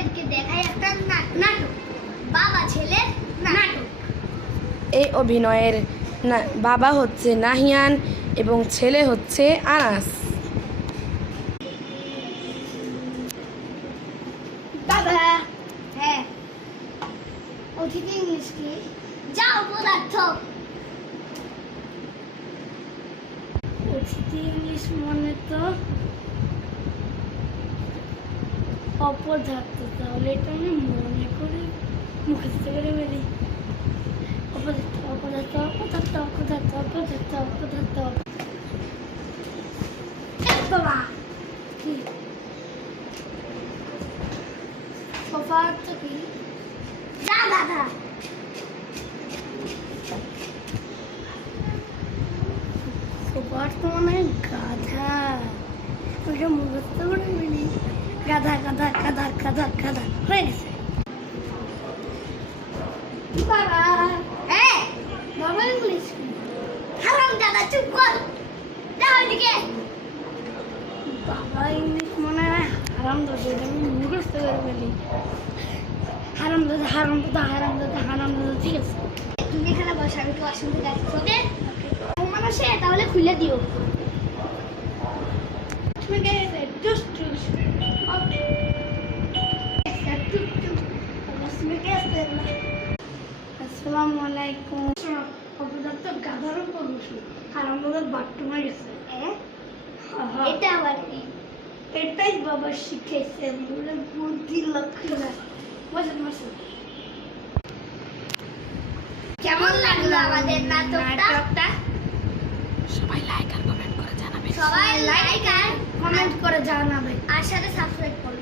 আপনাদেরকে দেখাই একটা নাটক, বাবা ছেলের নাটক। এই অভিনয়ের বাবা হচ্ছে নাহিয়ান এবং ছেলে হচ্ছে আনাস। বাবা, হ্যাঁ, অতিথি ইংলিশ কি? যাও পদার্থ। অতিথি ইংলিশ মানে তো অপদার্থ, তাহলে এটা আমি মনে করে মুখস্থ করে বলি। অপদার্থ অপদার্থ অপদার্থ অপদার্থ অপদার্থ অপদার্থ। বাবা, কি অপদার্থ কি? যা দাদা। অপদার্থ মানে গাধা, ওকে মুখস্থ করে বলি। গাধা গাধা গাধা গাধা গাধা হয়ে গেছে। বাবা, হ্যাঁ, বাবা ইংলিশ কি? হারাম দাদা, চুপ কর, যাও এদিকে। বাবা ইংলিশ মনে হয় হারাম দাদা, এটা আমি মুখস্থ করে বলি। হারাম দাদা হারাম দাদা হারাম দাদা হারাম দাদা, ঠিক আছে। তুমি এখানে বসে, আমি একটু ওয়াশরুম থেকে আসছি, ওকে? মেহমান আসে, তাহলে খুলে দিও। তুমি কে জুস জুস আসসালামু আলাইকুম। অপদার্থ গাধার উপর বসো, হারাম দাদার বাথরুমে গেছে। হ্যাঁ, আহা, এটা আবার কি? এটাই বাবা শিখেছে, বলে বুদ্ধি লক্ষ্য না। বসেন বসেন। কেমন লাগলো আমাদের নাটকটা? সবাই লাইক আর কমেন্ট করে জানাবেন। সবাই লাইক আর কমেন্ট করে জানাবে। সাথে সাবস্ক্রাইব করো।